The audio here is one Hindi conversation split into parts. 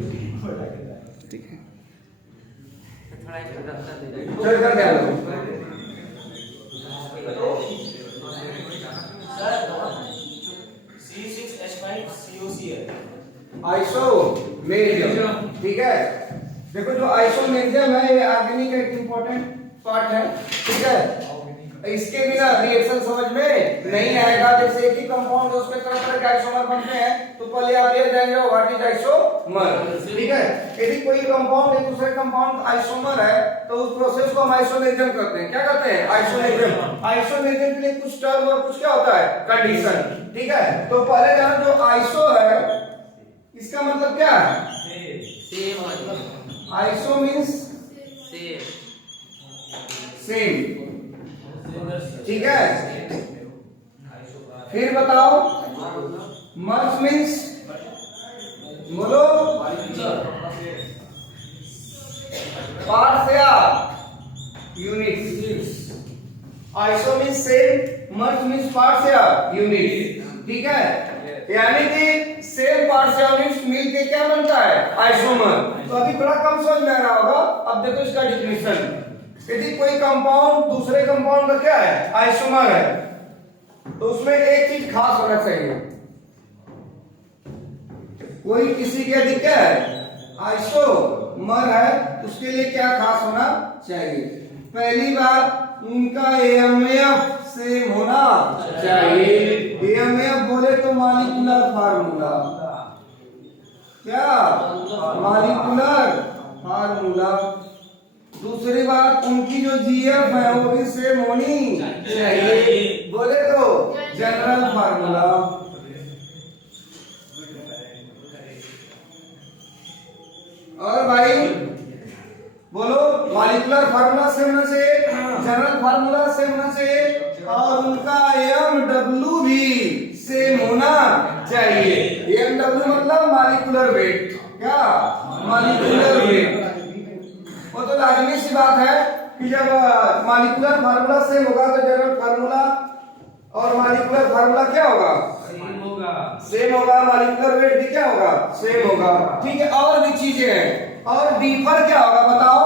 ठीक है, चल कर क्या लो आइसोमेरिज्म। ठीक है, देखो जो आइसोमेरिज्म है ये ऑर्गेनिक एक इंपॉर्टेंट पार्ट है। ठीक है, इसके बिना रिएक्शन समझ में नहीं आएगा। जैसे एक ही कंपाउंड है उसमें तरह तरह के आइसोमर बनते हैं, तो पहले आप ये जान जाओ व्हाट इज आइसोमर। ठीक है, यदि कोई कंपाउंड एक दूसरे कंपाउंड आइसोमर है तो उस प्रोसेस को हम आइसोमेरिज्म करते हैं। क्या कहते हैं? आइसोमेरिज्म। आइसोमेरिज्म के लिए कुछ टर्म और कुछ क्या होता है? कंडीशन। ठीक है, तो पहले जानो जो आइसो है इसका मतलब क्या है? Iso means same. ठीक है, फिर बताओ मर्ज मींस बोलो पार्ट से यूनिट। आइसो मींस सेम, मर्ज मींस पार्ट से यूनिट। ठीक है, यानी कि सेम पार्ट से यूनिट्स मिलके क्या बनता है? आइसोमर। तो अभी थोड़ा कम समझ में आ रहा होगा। अब देखो इसका डिफिनेशन। यदि कोई कंपाउंड दूसरे कंपाउंड का क्या है? आइसोमर है, तो उसमें एक चीज खास होना चाहिए। कोई किसी के यदि क्या है? आइसोमर है, उसके लिए क्या खास होना चाहिए? पहली बात उनका एएमएफ सेम होना चाहिए। एएमएफ बोले तो मॉलिक्यूलर फार्मूला। क्या? Molecular formula. दूसरी बात उनकी जो जीएफ है वो भी सेम होनी चाहिए। बोले तो जनरल फार्मूला। और भाई बोलो मॉलिक्यूलर फार्मूला सेम होना चाहिए, जनरल फार्मूला सेम होना चाहिए, और उनका एमडब्ल्यू भी सेम होना चाहिए। एमडब्ल्यू मतलब मॉलिक्यूलर वेट। क्या? Molecular weight. वो तो लाजमी सी बात है कि जब मॉलिक्यूलर फार्मूला सेम होगा तो जनरल फार्मूला और मॉलिक्यूलर फार्मूला क्या होगा? सेम होगा। मॉलिक्यूलर वेट भी क्या होगा? सेम होगा। ठीक है, और भी चीजें हैं। और डीपर क्या होगा बताओ?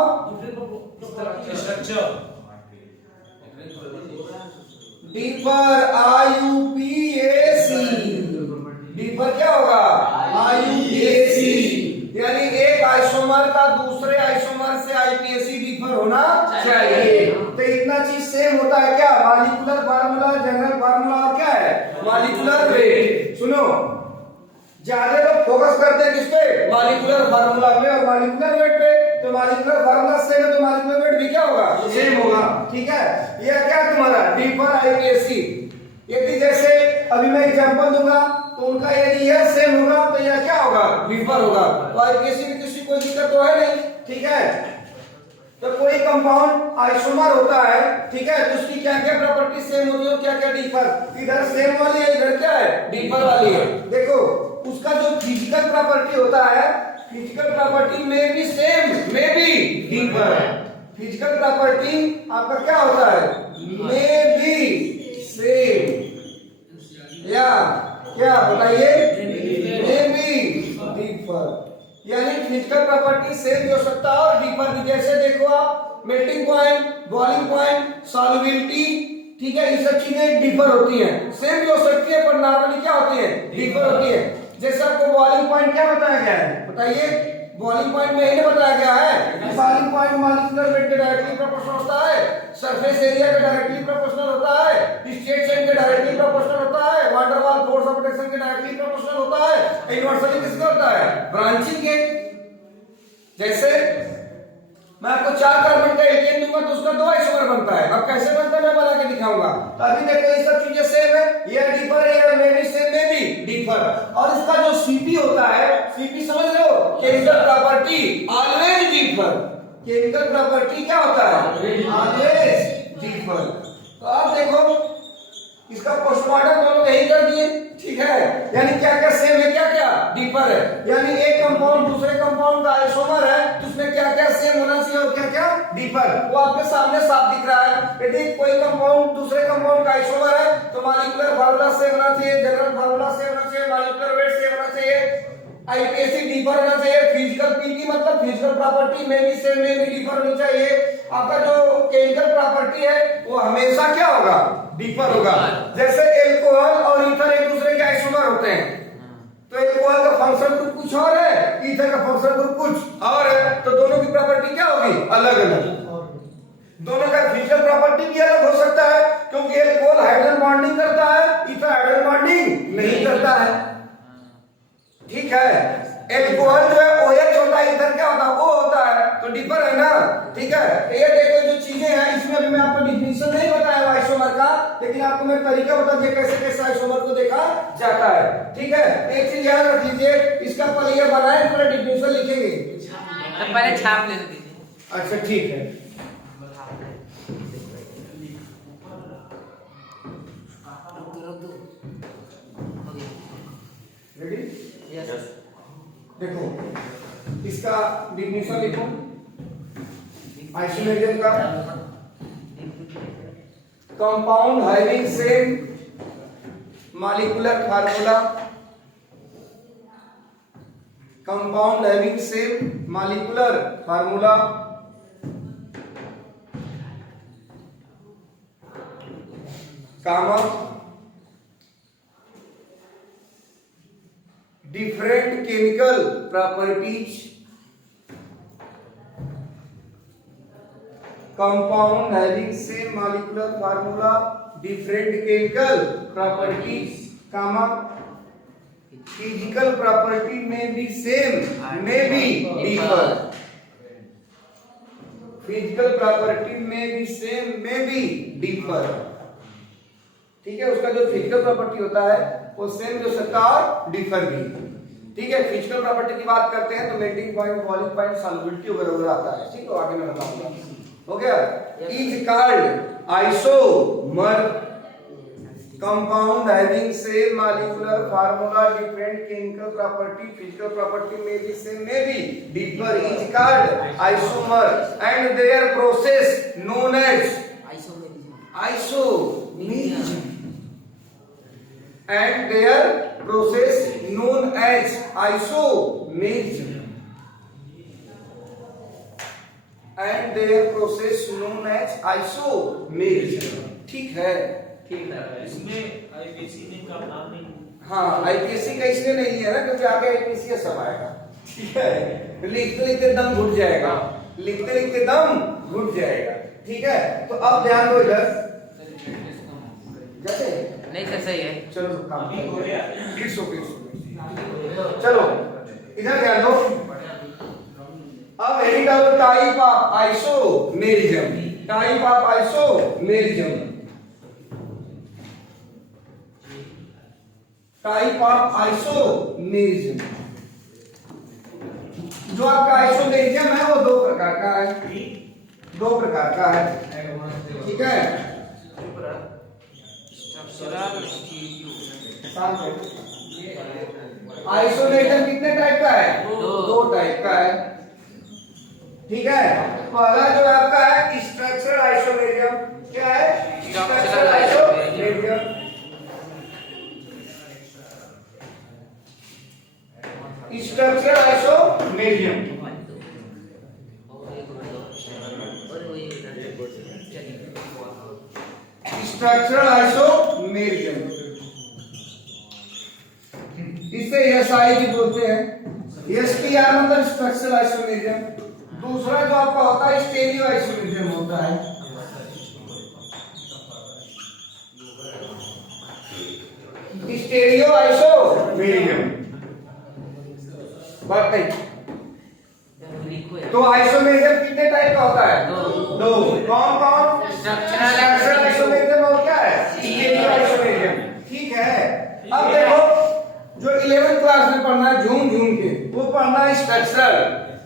Deeper IUPAC. डीपर क्या होगा? आईयूपीएसी। यानी एक आइसोमर का दूसरे आइसोमर से आईपीएसी डीपर होना चाहिए। तो इतना चीज सेम होता है क्या? मॉलिक्यूलर फार्मूला, जनरल फार्मूला और क्या है? Molecular weight. सुनो, ज्यादा लोग फोकस करते हैं किस पे? मॉलिक्यूलर फार्मूला पे और मॉलिक्यूलर वेट पे। तो मॉलिक्यूलर फार्मूला सेम है तो मॉलिक्यूलर वेट भी क्या होगा? सेम होगा। ठीक है, ये क्या तुम्हारा डीपर आईपीएसी। यदि जैसे अभी मैं एग्जांपल दूंगा तो उनका यदि यह सेम होगा तो यह क्या होगा? डीपर होगा। तो आईपीएसी में किसी कोई दिक्कत तो है नहीं। ठीक है, तो कोई कंपाउंड आइसोमर होता है, ठीक है, तो उसकी क्या क्या प्रॉपर्टी सेम होती है और क्या क्या डीपर? इधर सेम वाली है, इधर क्या है? डीपर वाली है। देखो उसका जो फिजिकल प्रॉपर्टी होता है, फिजिकल प्रॉपर्टी में भी सेम, में भी डीपर है। फिजिकल प्रॉपर्टी आपका क्या होता है? में भी सेम, या क्या बताइए? में भी डीपर। यानी फिजिकल प्रॉपर्टी सेम भी हो सकता है और डीपर भी। जैसे देखो आप melting point, boiling point, solubility, ठीक है, ये सब चीजें डीपर होती हैं। सेम भी हो सकती है पर नॉर्मली क्या होती है? डीपर होती है। जैसे आपको बॉइलिंग पॉइंट क्या बताया गया है? बताइए। बॉइलिंग पॉइंट में ही बताया गया है बॉइलिंग पॉइंट मॉलिक्यूलर वेट के डायरेक्टली प्रोपोर्शनल होता है, सरफेस एरिया के डायरेक्टली प्रोपोर्शनल होता है, स्ट्रेट लाइन के डायरेक्टली प्रोपोर्शनल होता है, van der Waals force of rotation के डायरेक्टली प्रोपोर्शनल होता है, इनवर्सली किसका होता है? ब्रांचिंग के। जैसे मैं आपको 4 कार्बन का एल्केन दूंगा तो उसका 2 आइसोमर बनता है। अब कैसे बनता है मैं बना के दिखाऊंगा। तो अभी देखो ये सब चीजें सेम है, ये डीपर है, ये में भी सेम, में भी डीपर। और इसका जो सीपी होता है, सीपी समझ लो, chemical property always deeper. Chemical property क्या होता है? Always deeper. तो आप देखो इसका पोस्टमार्टम दोनों यही कर दिए। ठीक है, यानी क्या क्या सेम है, क्या क्या डीपर है। यानी एक कंपाउंड दूसरे कंपाउंड का आइसोमर है तो उसमें क्या क्या सेम होना चाहिए और क्या क्या डीपर, वो आपके सामने साफ दिख रहा है। यदि कोई कंपाउंड दूसरे कंपाउंड का आइसोमर है तो मॉलिक्यूलर फार्मूला सेम होना चाहिए, जनरल फार्मूला सेम होना चाहिए, मॉलिक्यूलर वेट सेम होना चाहिए, आईपीएसी डीपर होना चाहिए, फिजिकल पीपी मतलब फिजिकल प्रॉपर्टी में भी सेम में भी डिफर होनी चाहिए। आपका जो केमिकल प्रॉपर्टी है वो हमेशा क्या होगा, डिफर होगा। जैसे एल्कोहल और ईथर एक दूसरे के आइसोमर होते हैं, तो एल्कोहल का फंक्शन ग्रुप कुछ और है, ईथर का फंक्शन ग्रुप कुछ और है, तो दोनों की प्रॉपर्टी क्या होगी, अलग अलग। दोनों का फिजिकल प्रॉपर्टी भी अलग हो सकता है, क्योंकि एल्कोहल हाइड्रोजन बॉन्डिंग करता है, ईथर हाइड्रोजन बॉन्डिंग नहीं करता है। ठीक है, एल्कोहल जो है OH होता है, ईथर क्या होता है, O होता है, तो डिफर है ना। ठीक है, ये देखो जो चीजें हैं इसमें भी मैं आपको डिफिनेशन नहीं बताया आइसोमर का, लेकिन आपको मैं तरीका बता दिया कैसे कैसे आइसोमर को देखा जाता है। ठीक है, एक चीज याद रख लीजिए, इसका पहले ये बनाए पूरा डिफिनेशन लिखेंगे, तो पहले छाप ले दीजिए। अच्छा ठीक है। रेडी? यस। देखो इसका डिफिनेशन लिखो आइसोमेरिज्म का, compound having same molecular formula, compound having same molecular formula, comma different chemical properties, compound having same molecular formula, different chemical properties, comma physical property may be same, may be differ, physical property may be same, may be differ। ठीक है, उसका जो फिजिकल प्रॉपर्टी होता है वो सेम जो सकता और डिफर भी। ठीक है, फिजिकल प्रॉपर्टी की बात करते हैं तो melting point, boiling point, solubility वगैरह आता है। ठीक है, आगे मैं बताऊंगा। हो गया, is called isomer, compound having same molecular formula, different chemical property, physical property में भी सेम में भी differ, is called isomer and their process known as isomerism and their process known as isomerism, and their process known as isomerism। ठीक है, ठीक है, इसमें आईपीसी ने का नाम नहीं। हाँ, आईपीसी का इसलिए नहीं है ना क्योंकि आगे आईपीसी सब आएगा। ठीक है, लिखते लिखते दम घुट जाएगा, लिखते लिखते दम घुट जाएगा। ठीक है, तो अब ध्यान दो इधर, कैसे नहीं तो सही है। चलो काम चलो इधर ध्यान दो। अब हेडिंग डालो type of isomerism, type of isomerism, type of isomerism. जो आपका आइसोमेरिज्म है वो दो प्रकार का है, दो प्रकार का है। ठीक है, आइसोमेरिज्म कितने टाइप का है, दो टाइप का है। ठीक है, पहला जो आपका है स्ट्रक्चरल आइसोमेरिज्म, क्या है, structural isomerism. Structural isomerism, structural isomerism, इसे एसआई भी बोलते हैं। एसपीआर मतलब स्ट्रक्चरल आइसोमेरिज्म। दूसरा जो आपका होता है स्टेरियो आइसोमेरिज्म होता है। स्टेरियो आइसोमेरिज्म बात नहीं। तो आइसोमेरिज्म कितने टाइप का होता है, दो। कौन कौन, स्ट्रक्चरल आइसोमेरिज्म और क्या है, स्टेरियो आइसोमेरिज्म। ठीक है, अब देखो जो 11th क्लास में पढ़ना है झूम झूम के, वो पढ़ना है स्ट्रक्चरल।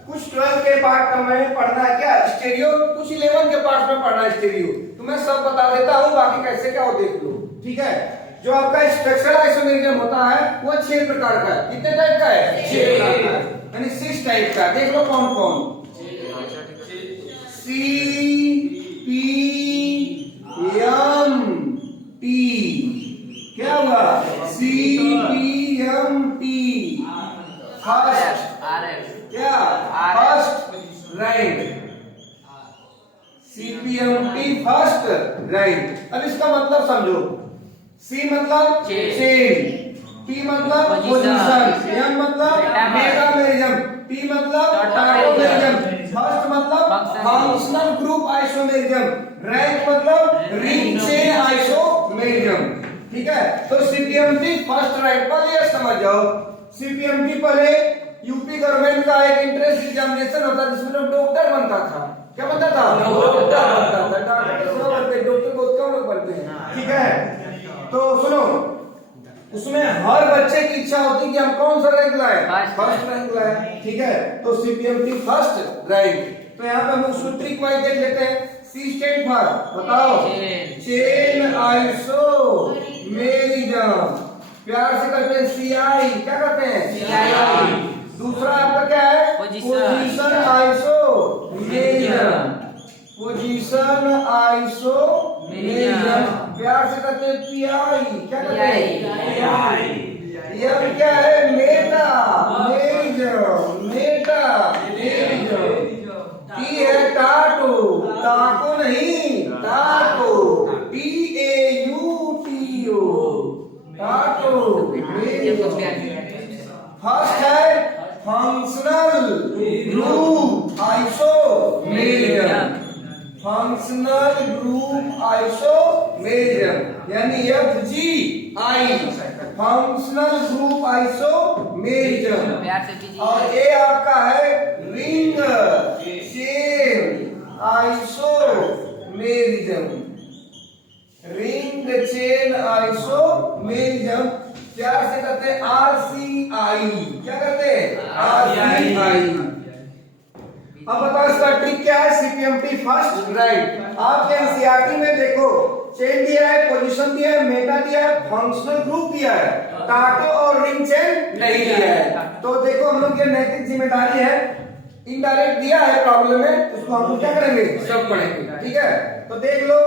कुछ 12th के पार्ट में पढ़ना है क्या, स्टीरियो, कुछ 11th के पार्ट में पढ़ना है स्टीरियो। तो मैं सब बता देता हूँ, बाकी कैसे क्या हो देख लो। ठीक है, जो आपका स्ट्रक्चरल आइसोमेरिज्म होता है वो 6 प्रकार का है। कितने टाइप का है, 6 प्रकार का है, यानी 6 टाइप का। देख लो कौन कौन, सी पी एम टी, क्या हुआ, C P M T, first RF क्या first rank CPMT first rank. अब इसका मतलब समझो, C मतलब चेन, P मतलब पोजीशन, M मतलब मेटामेरिज्म, T मतलब टॉपोमेरिज्म, फर्स्ट मतलब फंक्शनल ग्रुप आइसोमेरिज्म, रैंक मतलब रिंग चेन आइसोमेरिज्म। ठीक है, तो CPMT फर्स्ट रैंक पर ये समझ जाओ। CPMT पहले यूपी गवर्नमेंट का एक एंट्रेंस एग्जामिनेशन होता है जिसमें लोग डॉक्टर बनता था। क्या बनता था? डॉक्टर बनता था। डॉक्टर बहुत कम लोग बनते हैं। ठीक है, तो सुनो, उसमें हर बच्चे की इच्छा होती है कि हम कौन सा रैंक लाए, फर्स्ट रैंक लाए। ठीक है, तो CPMT फर्स्ट रैंक। तो यहाँ पे हम उसको ट्रिक वाइज देख लेते हैं। C स्टैंड फॉर, बताओ, चेन आइसोमेरिज्म, प्यार से करते हैं CI। क्या करते हैं? CI। दूसरा आपका क्या है? पोजीशन आइसोमेरिज्म, पोजीशन आइसोमेरिज्म, प्यार से करते हैं PI। क्या करते हैं? PI। यह क्या है? Metamerism, metamerism. T है टाटो, टाको नहीं, टाटो, TAUTO, टाटो। फर्स्ट है functional group isomerism, functional group isomerism यानी FGI, फंक्शनल ग्रुप आइसोमेरिज्म। और ये आपका है ring chain isomerism, ring chain isomerism, प्यार से करते हैं RCI। क्या करते हैं? RCI। अब बताओ इसका ट्रिक क्या है? CPMT first rank. आपके एनसीईआरटी में देखो, चेन दिया है, पोजीशन दिया है, मेटा दिया है, फंक्शनल ग्रुप दिया है, टाटो और रिंग चेन नहीं दिया है। तो देखो हम लोग ये नैतिक जिम्मेदारी है, इनडायरेक्ट दिया है प्रॉब्लम में, उसको हम लोग क्या करेंगे? सब पढ़ेंगे। ठीक है, तो देख लो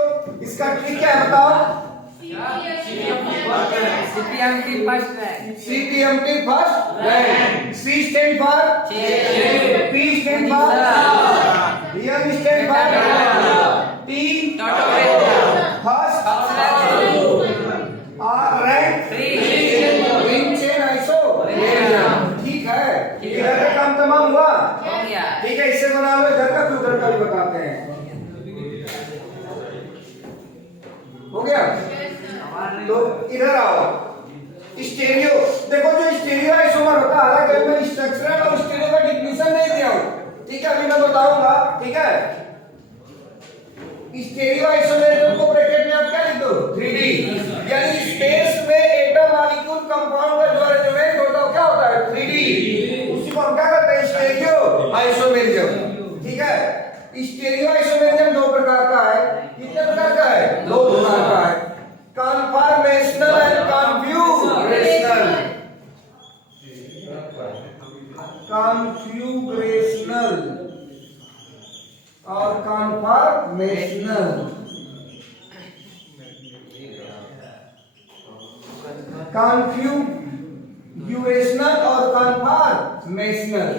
इसका ट्रिक क्या है, बताओ। CPMT first rank, CPMT first rank. C stand for chain, P stand for M stand for T first rank, ring chain isomerism. ठीक है, इधर का काम तमाम हुआ। ठीक है, इससे बना लो, इधर का भी उधर का भी बताते हैं। हो गया? तो इधर आओ, स्टीरियो देखो, जो स्टीरियो आइसोमर होता है, हालांकि मैं स्ट्रक्चरल और स्टीरियो का डिफिनेशन नहीं दिया हूं। ठीक है, अभी मैं बताऊंगा। ठीक है, स्टीरियो आइसोमेरिज्म को ब्रैकेट में आप क्या लिख दो? 3D, यानी स्पेस में एटम मॉलिक्यूल कंपाउंड का जो अरेंजमेंट होता है क्या होता है? 3D। उसी को हम क्या करते हैं? Stereo isomerism. ठीक है, स्टीरियो आइसोमेरिज्म दो प्रकार का है। कितने प्रकार का है? दो प्रकार का है, कन्फॉर्मेशनल एंड कन्फ्यूगरेशनल। कन्फ्यूगरेशनल और कन्फॉर्मेशनल। कन्फ्यूगरेशनल और कन्फॉर्मेशनल।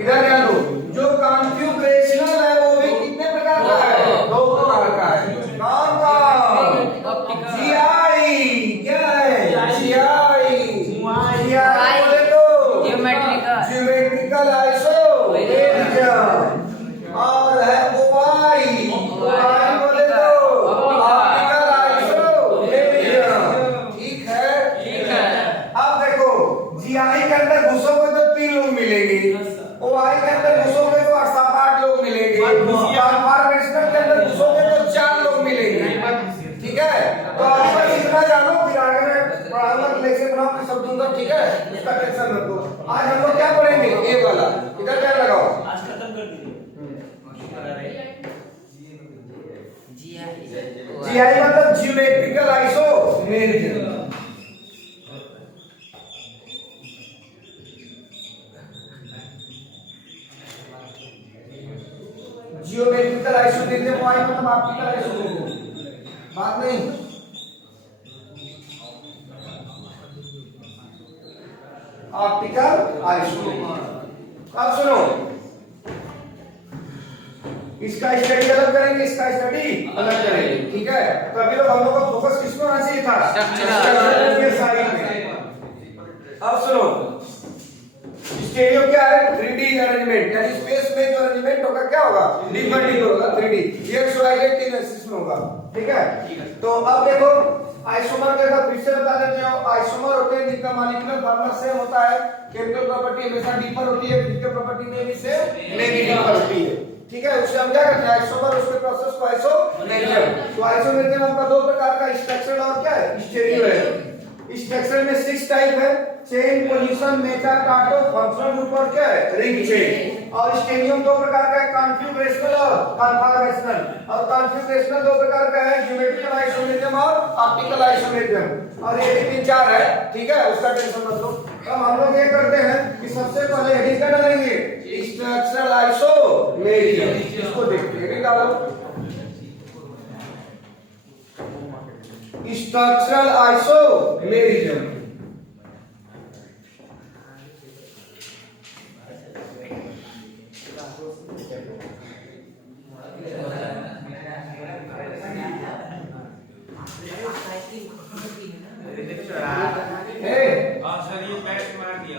इधर ध्यान दो, जो कॉन्फ़िगरेशनल है वो भी कितने प्रकार का है? दो प्रकार का है। कौन कौन? GI। क्या है? GI बोले तो ज्योमेट्रिकल आइसोमेरिज्म, और है OI बोले तो ऑप्टिकल आइसोमेरिज्म। ठीक है, अब देखो GI के अंदर घुसोगे तो 3 लोग मिलेंगे, OI के अंदर घुसोगे तो 7-8 लोग मिलेंगे, कन्फॉर्मेशनल के अंदर घुसोगे तो 4 लोग मिलेंगे। ठीक है, तो आप इतना जानो, फिर आगे मैं पढ़ाऊंगा, लेक्चर बनाऊंगा, सब दूंगा। ठीक है, उसका टेंशन मत लो। आज हम लोग क्या पढ़ेंगे? ए वाला। इधर क्या लगाओ? आज खत्म कर दीजिए। GI मतलब geometrical isomerism. Geometrical isomerism, OI मतलब ऑप्टिकल आइसोमेरिज्म। बात नहीं, ऑप्टिकल आइसोमर। अब सुनो, इसका स्टडी अलग करेंगे, इसका स्टडी अलग करेंगे, ठीक है। तो अभी लोग हम लोग का फोकस किस में होना चाहिए था? स्ट्रक्चर के साइड में। अब सुनो, स्टीरियो क्या है? 3D अरेंजमेंट, यानी स्पेस में जो अरेंजमेंट होगा क्या होगा? डिफरेंट होगा, 3D। ये XY 3 एक्सिस में होगा, ठीक है। तो अब देखो आइसोमर का फिर से बता देते हो। आइसोमर होते हैं जिनका मॉलिक्यूलर फार्मूला सेम होता है, केमिकल प्रॉपर्टी हमेशा डिफर होती है, फिजिकल प्रॉपर्टी में भी सेम नहीं डिफर होती है, ठीक है। उससे हम क्या करते हैं? आइसोमर, उसके प्रोसेस को आइसोमेरिज्म। तो आइसोमेरिज्म आपका दो प्रकार का, स्ट्रक्चरल और क्या है? स्टीरियो है। स्ट्रक्चर में 6 टाइप है, chain, position, meta, tauto, functional group और क्या है? Ring chain. और स्टेरियो दो प्रकार का है, कॉन्फिगरेशनल और कॉन्फॉर्मेशनल। और कॉन्फिगरेशनल दो प्रकार का है, ज्योमेट्रिकल आइसोमेरिज्म और ऑप्टिकल आइसोमेरिज्म। और ये 3-4 है, ठीक है, उसका टेंशन मत लो। अब हम लोग ये करते हैं कि सबसे पहले हेडिंग क्या डालेंगे? Structural isomerism. इसको देखते हैं, हेडिंग डालो स्ट्रक्चरल आइसोमेरिज्म। सर ये पैच मार दिया।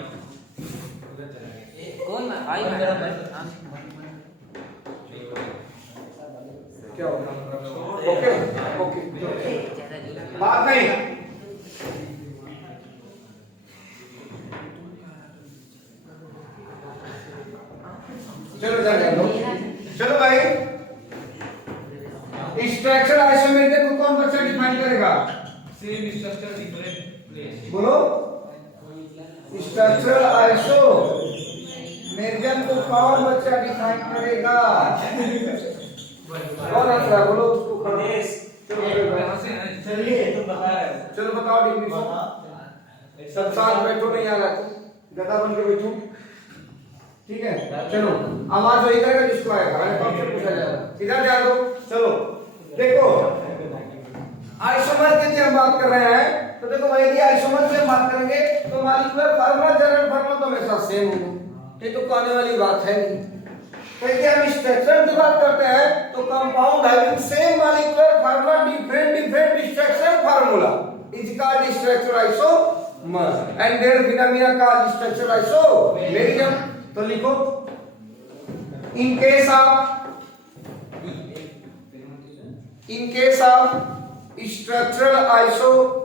कौन आई क्या होगा? ओके ओके, बात नहीं। चलो चलो भाई, स्ट्रक्चरल आइसोमेरिज्म को कौन बच्चा डिफाइन करेगा? Same structure different place. बोलो, स्ट्रक्चरल आइसोमेरिज्म को कौन बच्चा डिफाइन करेगा? कौन आंसर है? बोलो उसको खड़ो। चलिए तुम बता रहे हो। चलो बताओ डिफिनेशन। सब साथ बैठो, नहीं आ रहा तो गधा बन के बैठो, ठीक है। चलो आवाज वही करेगा जिसको आएगा, मैंने कब से पूछा जाएगा, इधर ध्यान दो। चलो देखो, आइसोमर की हम बात कर रहे हैं, तो देखो भाई आइसोमर की हम बात करेंगे तो मॉलिक्यूलर फार्मूला, जनरल फार्मूला तो हमेशा सेम होगा, ये तो कहने वाली बात है नहीं। तो हम स्ट्रक्चर की बात करते हैं तो compound having same molecular formula, different structure formula is called structural isomer and their phenomena called structural isomerism. तो लिखो, in case of structural isomerism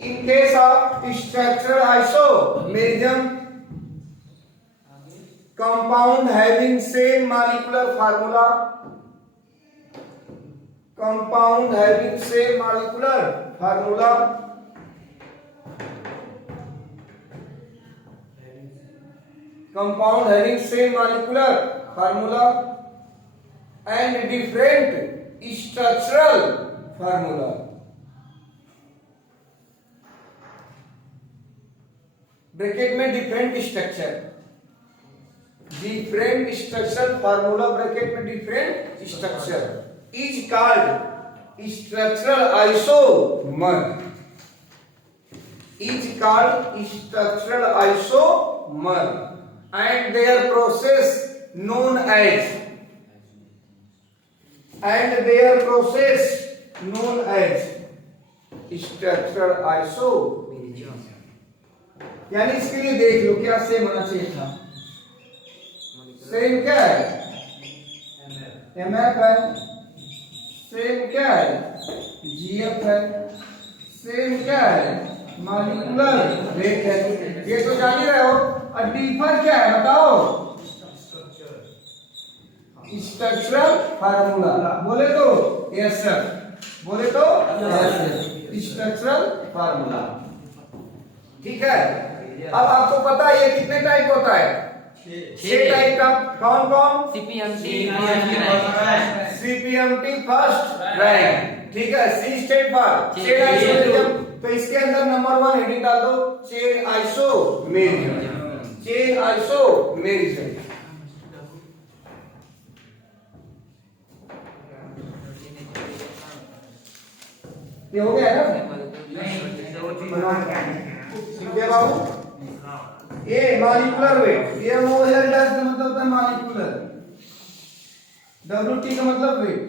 in case of structural isomerism, compound having same molecular formula, compound having same molecular formula compound having same molecular formula and different structural formula, bracket में डिफरेंट स्ट्रक्चर फार्मूला, ब्रैकेट में different structure is called structural isomer, and their process known as structural isomerism. यानी इसके लिए देख लो क्या सेम होना चाहिए था। सेम क्या है? MF है। सेम क्या है? GF है। सेम क्या है? मॉलिक्यूलर वेट है। ये तो जान ही रहे हो। और डिफर क्या है बताओ? Structural formula. बोले तो यस सर, बोले तो स्ट्रक्चरल फार्मूला, ठीक है। अब आपको पता है ये कितने टाइप होता है? 6 टाइप का। कौन कौन? CPMT फर्स्ट रैंक, ठीक है। C stand for chain isomerism. तो इसके अंदर नंबर 1 हेडिंग डाल दो, चेन आइसोमेरिज्म। Chain isomerism. ये हो गया ना? ठीक है बाबू। ये मॉलिक्यूलर वेट, ये मोलर गैस का मतलब होता है मॉलिक्यूलर, WT का मतलब वेट।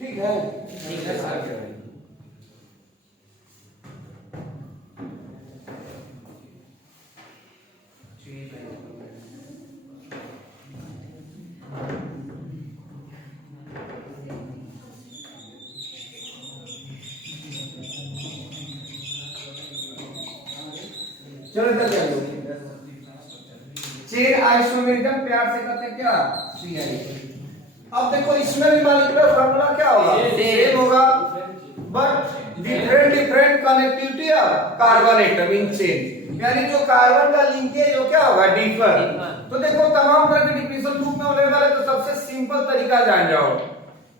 ठीक है, ठीक है सर। चलो इधर चलो। चेन आइसोमेरिज्म प्यार से कहते हैं क्या? CI। अब देखो इसमें भी मॉलिक्यूलर फार्मूला क्या होगा? सेम होगा, but different connectivity of carbon atom in chain, यानी जो कार्बन का लिंकेज हो क्या होगा? डिफर। तो देखो तमाम तरह के डिफिनेशन बुक में अवेलेबल है, तो सबसे सिंपल तरीका जान जाओ।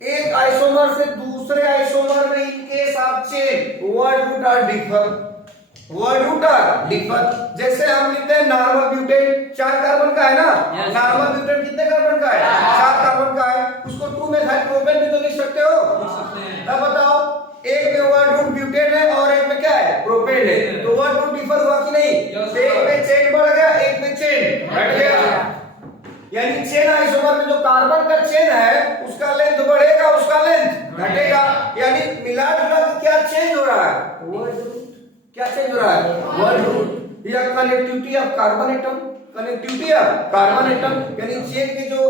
एक आइसोमर से दूसरे आइसोमर में in case of chain word root are differ, word root are differ. जैसे हम लिखते हैं नॉर्मल ब्यूटेन 4 कार्बन का है ना, नॉर्मल ब्यूटेन कितने कार्बन का है? 4 कार्बन का है। उसको 2 मेथाइल प्रोपेन भी तो लिख सकते हो। अब बताओ, एक में वर्ड रूट ब्यूटेन है और एक में क्या है? प्रोपेन है, तो वर्ड रूट डिफर हुआ कि नहीं? एक में चेन बढ़ गया, एक में चेन घट गया। यानी चेन आइसोमर में जो कार्बन का चेन है उसका लेंथ बढ़ेगा, उसका लेंथ घटेगा। यानी मिला जुला क्या चेंज हो रहा है? Word root. क्या चेंज हो रहा है? वर्ड रूट या connectivity of carbon atom, connectivity of carbon atom, यानी चेन के जो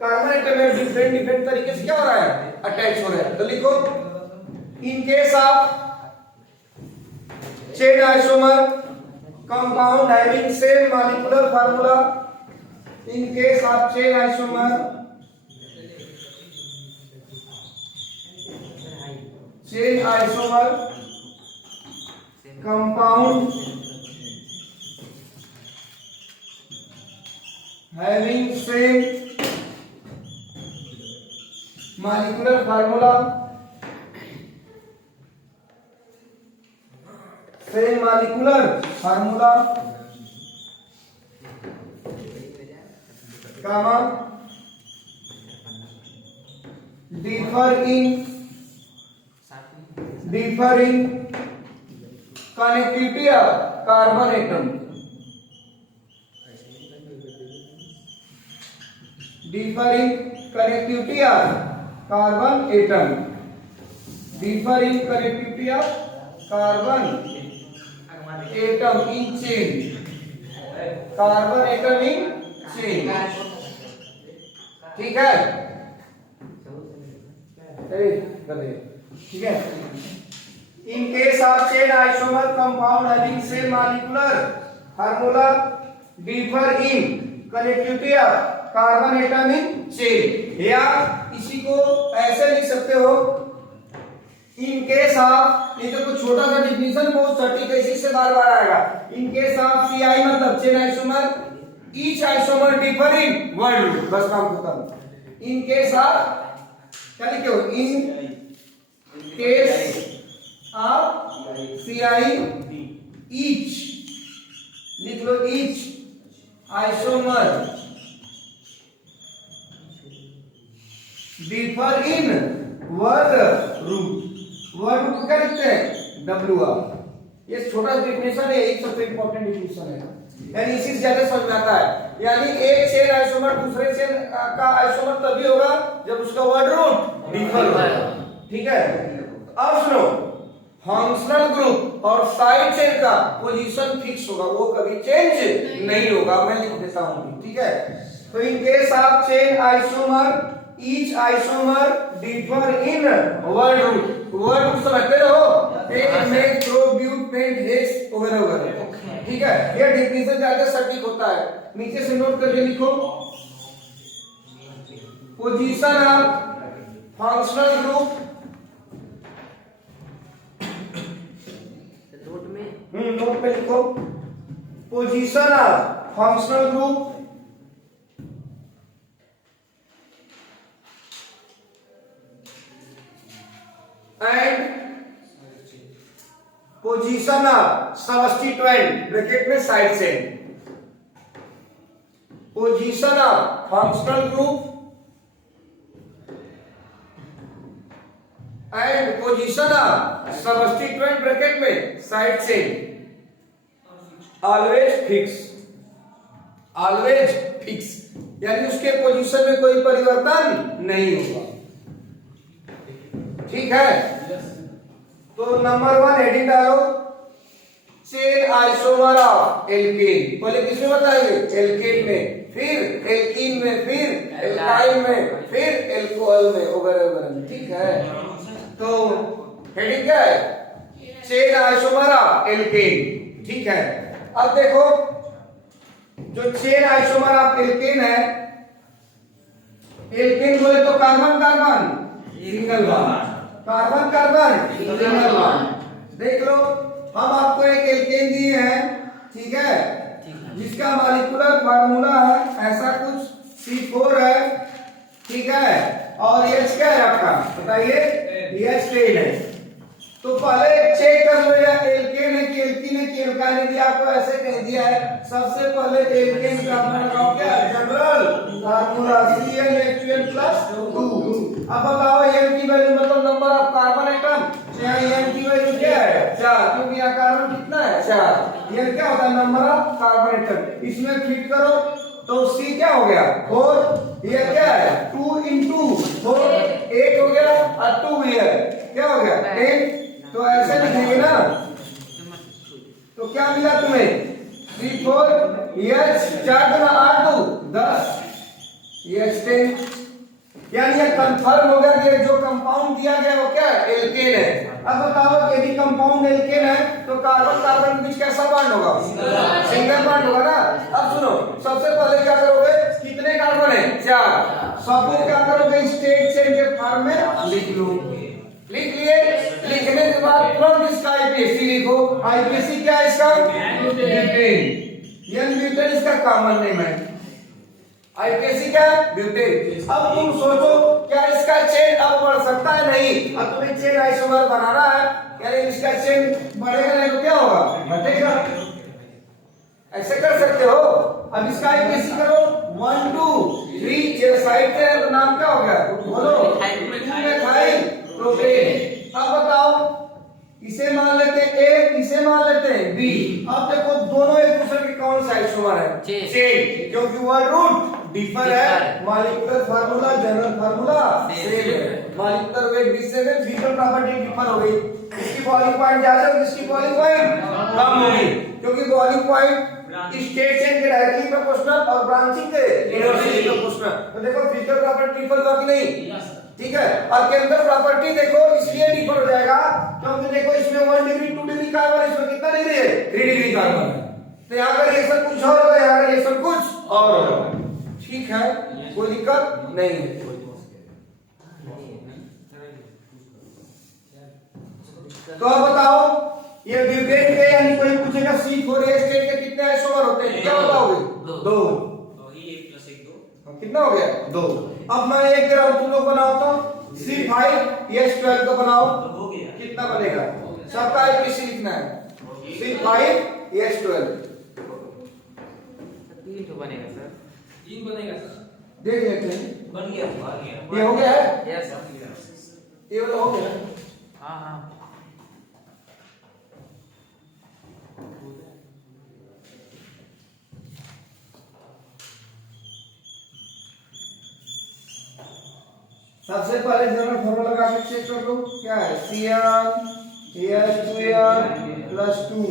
कार्बन एटम है डिफरेंट तरीके से क्या हो रहा है? अटैच हो रहा है। तो लिखो, in case of chain isomer compound having same molecular formula, in case of chain isomer compound having same molecular formula, comma differ in connectivity of carbon atom, differ in connectivity of carbon atom, differ in connectivity of carbon atom in chain, carbon atom in chain। ठीक है, ठीक है। In case of chain isomer compound having same molecular formula differ in connectivity of carbon atom in chain, या इसी को ऐसे लिख सकते हो, in case of, ये तो कुछ छोटा सा डिफिनेशन बहुत सटीक है, इसी से बार बार आएगा। In case of CI मतलब chain isomer, each isomer differ in one root, बस काम खत्म। In case of क्या लिखे हो? In case of CI each, लिख लो each isomer differ in word root, word root क्या लिखते हैं? WR। ये छोटा डिफिनेशन है, एक सबसे इंपॉर्टेंट डिफिनेशन है, यानी इसी से ज्यादा समझ में आता है। यानी एक चेन आइसोमर दूसरे चेन का आइसोमर तभी होगा जब उसका वर्ड रूट डिफर होगा। ठीक है, अब सुनो, फंक्शनल ग्रुप और साइड चेन का पोजीशन फिक्स होगा, वो कभी चेंज नहीं होगा। मैं लिख देता हूं, ठीक है। तो in case of chain isomer each isomer differ in word root, word root समझते रहो, pent meth pro but pent hex वगैरह वगैरह। ठीक है, ये डेफिनेशन ज्यादा सटीक होता है। नीचे से नोट करके लिखो, position of functional group, note पे लिखो, position of functional group and position of substituent bracket में side chain, position of functional group and position of substituent bracket में side chain always fix, always fix, यानी उसके पोजीशन में कोई परिवर्तन नहीं होगा। ठीक है, तो नंबर 1 हेडिंग डालो, चेन आइसोमर ऑफ एल्केन। पहले किसमें बताएंगे? एल्केन में, फिर एल्कीन में, फिर एल्काइल में, फिर एल्कोहल में, वगैरह वगैरह। ठीक है, तो हेडिंग क्या है? Chain isomer of alkene. ठीक है, अब देखो जो चेन आइसोमर ऑफ एल्केन है, एल्केन बोले तो carbon carbon single bond, carbon carbon single bond. देख लो, हम आपको एक एल्केन दिए हैं, ठीक है, जिसका मॉलिक्यूलर फार्मूला है ऐसा कुछ C4 है, ठीक है, और H क्या है आपका बताइए? H10 है। तो पहले चेक कर लो या एल्केन है कि एल्कीन है कि एल्काइन है, आपको ऐसे कह दिया है। सबसे पहले एल्केन का लगाओ क्या? General formula CnH2n+2। अब बताओ n की वैल्यू मतलब नंबर ऑफ कार्बन एटम, यहाँ n की वैल्यू क्या है? 4, क्योंकि यहाँ कार्बन कितना है? 4। n क्या होता है? Number of carbon atom. इसमें फिट करो तो C क्या हो गया? 4। ये क्या है? 2 × 4 8 हो गया, और 2 है क्या हो गया? 10। तो ऐसे लिखेंगे ना, तो क्या मिला तुम्हें? C4 H 4 × 8 2 10 H10। यानी ये कंफर्म हो गया कि जो कंपाउंड दिया गया वो क्या है? एल्केन है। अब बताओ यदि कंपाउंड एल्केन है तो कार्बन कार्बन के बीच कैसा बॉन्ड होगा? सिंगल बॉन्ड होगा ना। अब सुनो, सबसे पहले क्या करोगे? कितने कार्बन है? 4। सबको क्या करोगे? स्ट्रेट चेन के फॉर्म में लिख लो। लिख लिए, लिखने के बाद तुरंत इसका आईपीएसी लिखो। आईपीएसी क्या है इसका? ब्यूटेन। यह ब्यूटेन इसका कॉमन नेम है। आईपीएसी क्या है? ब्यूटेन। अब तुम सोचो क्या इसका चेन अब बढ़ सकता है? नहीं। अब तुम्हें चेन आइसोमर बनाना है, यानी इसका चेन बढ़ेगा नहीं तो क्या होगा? घटेगा। ऐसे कर सकते हो। अब इसका आईपीएसी करो 1 2 3 ये साइड पे है तो नाम क्या हो गया? बोलो। Methyl propane. अब बताओ, इसे मान लेते हैं A, इसे मान लेते हैं B। अब देखो दोनों एक दूसरे के कौन सा आइसोमर है? चेन, क्योंकि वर्ड रूट डिफर है, molecular formula general formula same है। मॉलिक्यूलर वेट B से में फिजिकल प्रॉपर्टी डिफर हो गई। इसकी बॉइलिंग पॉइंट ज्यादा होगी, इसकी बॉइलिंग पॉइंट कम होगी, क्योंकि बॉइलिंग पॉइंट स्टेट चेन के डायरेक्टली प्रोपोर्शनल और ब्रांचिंग के इनवर्सली प्रोपोर्शनल। तो देखो फिजिकल प्रॉपर्टी डिफर हुआ कि नहीं? ठीक है, और केमिकल प्रॉपर्टी देखो इसलिए डिफर हो जाएगा क्योंकि देखो इसमें 1 डिग्री 2 डिग्री कार्बन, इसमें कितना डिग्री है? 3 डिग्री कार्बन है। तो यहाँ का रिएक्शन कुछ और होगा, यहाँ का रिएक्शन कुछ और होगा। ठीक है, कोई दिक्कत नहीं है। तो अब बताओ ये ब्यूटेन के, यानी कोई पूछेगा C4H10 के कितने आइसोमर होते हैं? क्या बताओगे? 2। कितना हो गया? 2। अब मैं एक दे रहा हूं, तुम लोग बनाओ तो C5H12 को बनाओ, कितना बनेगा? सबका आईपीसी लिखना है। C5H12 3 तो बनेगा सर। 3 बनेगा सर। देख लेते हैं। बन गया, ये हो गया है? Yes sir. ये वाला हो गया? हाँ हाँ। सबसे पहले जनरल फार्मूला लगा के चेक कर लो क्या है? Cn2n+2,